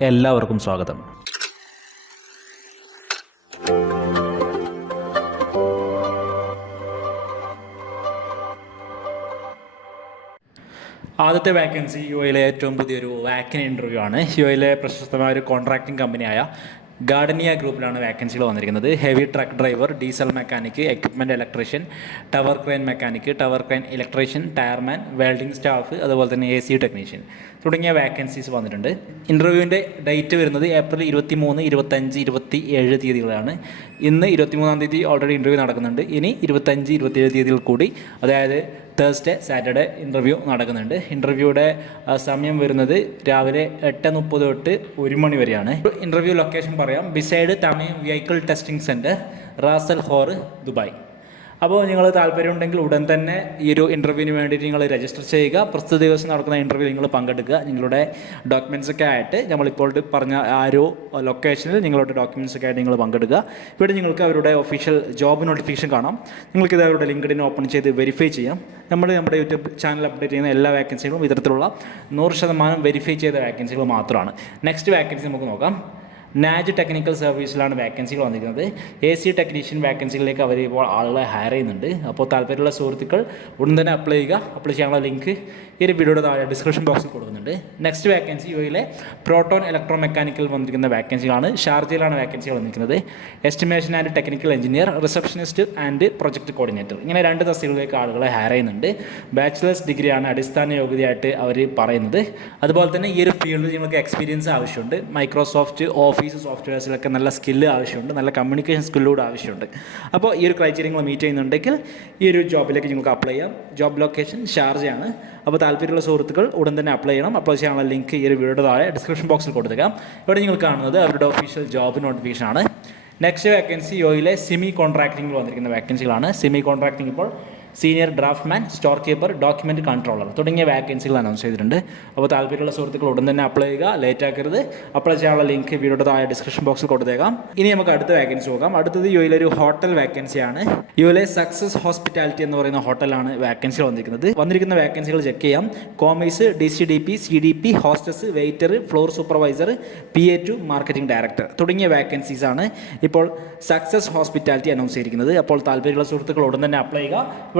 എല്ലാവർക്കും സ്വാഗതം. ആദ്യത്തെ വാക്കൻസി യു എയിലെ ഏറ്റവും പുതിയൊരു വാക്കിൻ ഇന്റർവ്യൂ ആണ്. യു എയിലെ പ്രശസ്തമായ ഒരു കോൺട്രാക്ടിംഗ് കമ്പനിയായ ഗാർഡനിയ ഗ്രൂപ്പിലാണ് വേക്കൻസികൾ വന്നിരിക്കുന്നത്. Heavy truck driver diesel mechanic equipment electrician tower crane mechanic tower crane electrician tyreman welding staff അതുപോലെ തന്നെ എ സി ടെക്നീഷ്യൻ തുടങ്ങിയ വേക്കൻസീസ് വന്നിട്ടുണ്ട്. ഇന്റർവ്യൂവിന്റെ ഡേറ്റ് വരുന്നത് ഏപ്രിൽ ഇരുപത്തി മൂന്ന് ഇരുപത്തഞ്ച് ഇരുപത്തി ഏഴ് തീയതികളാണ് ഇന്ന് ഇരുപത്തി മൂന്നാം തീയതി ഓൾറെഡി ഇന്റർവ്യൂ നടക്കുന്നുണ്ട്. ഇനി ഇരുപത്തഞ്ച് ഇരുപത്തിയേഴ് തീയതികൾ കൂടി അതായത് തേഴ്സ്ഡേ സാറ്റർഡേ ഇന്റർവ്യൂ നടക്കുന്നുണ്ട്. ഇന്റർവ്യൂയുടെ സമയം വരുന്നത് രാവിലെ എട്ട് മുപ്പത് തൊട്ട് ഒരു മണി വരെയാണ്. ഇന്റർവ്യൂ ലൊക്കേഷൻ പറയാം. Beside Tamil vehicle testing centre ras al khor Dubai അപ്പോൾ നിങ്ങൾ താല്പര്യമുണ്ടെങ്കിൽ ഉടൻ തന്നെ ഈ ഒരു ഇന്റർവ്യൂവിന് വേണ്ടിയിട്ട് നിങ്ങൾ രജിസ്റ്റർ ചെയ്യുക. പ്രസ്തുത ദിവസം നടക്കുന്ന ഇന്റർവ്യൂ നിങ്ങൾ പങ്കെടുക്കുക. നിങ്ങളുടെ ഡോക്യുമെൻസ് ഒക്കെ ആയിട്ട് നമ്മളിപ്പോൾ പറഞ്ഞ ആ ഒരു ലൊക്കേഷനിൽ നിങ്ങളുടെ ഡോക്യുമെൻസ് ഒക്കെ ആയിട്ട് നിങ്ങൾ പങ്കെടുക്കുക. ഇവിടെ നിങ്ങൾക്ക് അവരുടെ ഒഫീഷ്യൽ ജോബ് നോട്ടിഫിക്കേഷൻ കാണാം. നിങ്ങൾക്ക് ഇത് അവരുടെ ലിങ്ക്ഡിൻ ഓപ്പൺ ചെയ്ത് വെരിഫൈ ചെയ്യാം. നമ്മൾ നമ്മുടെ യൂട്യൂബ് ചാനൽ അപ്ഡേറ്റ് ചെയ്യുന്ന എല്ലാ വാക്കൻസികളും ഇത്തരത്തിലുള്ള നൂറ് ശതമാനം വെരിഫൈ ചെയ്ത വാക്കൻസികൾ മാത്രമാണ്. നെക്സ്റ്റ് വാക്കൻസി നമുക്ക് നോക്കാം. നാജ് ടെക്നിക്കൽ സർവീസിലാണ് വാക്കൻസികൾ വന്നിരിക്കുന്നത്. എ സി ടെക്നീഷ്യൻ വാക്കൻസികളിലേക്ക് അവർ ഇപ്പോൾ ആളുകളെ ഹയർ ചെയ്യുന്നുണ്ട്. അപ്പോൾ താല്പര്യമുള്ള സുഹൃത്തുക്കൾ ഉടൻ തന്നെ അപ്ലൈ ചെയ്യുക. അപ്ലൈ ചെയ്യാനുള്ള ലിങ്ക് ഈ ഒരു വീഡിയോയുടെ താഴെ ഡിസ്ക്രിപ്ഷൻ ബോക്സിൽ കൊടുക്കുന്നുണ്ട്. നെക്സ്റ്റ് വാക്കൻസി യുയിലെ പ്രോട്ടോൺ ഇലക്ട്രോ മെക്കാനിക്കൽ വന്നിരിക്കുന്ന വാക്കൻസികളാണ് ഷാർജയിലാണ് വാക്കൻസികൾ വന്നിരിക്കുന്നത്. Estimation and technical engineer receptionist and project coordinator ഇങ്ങനെ രണ്ട് തസ്തികളിലേക്ക് ആളുകളെ ഹയർ ചെയ്യുന്നുണ്ട്. ബാച്ചിലേഴ്സ് ഡിഗ്രിയാണ് അടിസ്ഥാന യോഗ്യതയായിട്ട് അവർ പറയുന്നത്. അതുപോലെ തന്നെ ഈ ഒരു ഫീൽഡിൽ നിങ്ങൾക്ക് എക്സ്പീരിയൻസ് ആവശ്യമുണ്ട്. മൈക്രോസോഫ്റ്റ് ഓഫീസ് സോഫ്റ്റ്വെയർസിലൊക്കെ നല്ല സ്കില്ല് ആവശ്യമുണ്ട് നല്ല കമ്മ്യൂണിക്കേഷൻ സ്കില്ലൂടെ ആവശ്യമുണ്ട്. അപ്പോൾ ഈ ഒരു ക്രൈറ്റീരിയ നിങ്ങൾ മീറ്റ് ചെയ്യുന്നുണ്ടെങ്കിൽ ഈ ഒരു ജോബിലേക്ക് നിങ്ങൾക്ക് അപ്ലൈ ചെയ്യാം. ജോബ് ലൊക്കേഷൻ ഷാർജയാണ് അപ്പോൾ താല്പര്യമുള്ള സുഹൃത്തുക്കൾ ഉടൻ തന്നെ അപ്ലൈ ചെയ്യണം. അപ്ലൈ ചെയ്യാനുള്ള ലിങ്ക് ഈ ഒരു വീഡിയോയുടെ താഴെ ഡിസ്ക്രിപ്ഷൻ ബോക്സിൽ കൊടുത്തേക്കാം. ഇവിടെ നിങ്ങൾ കാണുന്നത് അവരുടെ ഒഫീഷ്യൽ ജോബ് നോട്ടിഫിക്കേഷൻ ആണ്. നെക്സ്റ്റ് വേക്കൻസി യോയിലെ സെമി കോൺട്രാക്ടിങ്ങിൽ വന്നിരിക്കുന്ന വേക്കൻസികളാണ് സെമി കോൺട്രാക്ടിങ് ഇപ്പോൾ senior draftsman store keeper document controller തുടങ്ങിയ വാക്കൻസികൾ അനൗൺസ് ചെയ്തിട്ടുണ്ട്. അപ്പോൾ താല്പര്യമുള്ള സുഹൃത്തുക്കൾ ഉടൻ തന്നെ അപ്ലൈ ചെയ്യുക. ലേറ്റ് ആക്കരുത്. അപ്ലൈ ചെയ്യാനുള്ള ലിങ്ക് വീഡിയോയുടെ താഴെ ഡിസ്ക്രിപ്ഷൻ ബോക്സിൽ കൊടുത്തേക്കാം. ഇനി നമുക്ക് അടുത്ത വാക്കൻസി നോക്കാം. അടുത്തത് യുയിലെ ഒരു ഹോട്ടൽ വാക്കൻസിയാണ് യുയിലെ സക്സസ് ഹോസ്പിറ്റാലിറ്റി എന്ന് പറയുന്ന ഹോട്ടലാണ് വാക്കൻസി വന്നിരിക്കുന്നത്. വന്നിരിക്കുന്ന വാക്കൻസികൾ ചെക്ക് ചെയ്യാം. Commerce D C D P C D P hostess waiter floor supervisor P A to marketing director തുടങ്ങിയ വാക്കൻസീസ് ആണ് ഇപ്പോൾ സക്സസ് ഹോസ്പിറ്റാലിറ്റി അനൗൺസ് ചെയ്തിരിക്കുന്നത്. അപ്പോൾ താല്പര്യമുള്ള സുഹൃത്തുക്കൾ ഉടൻ തന്നെ അപ്ലൈ ചെയ്യുക.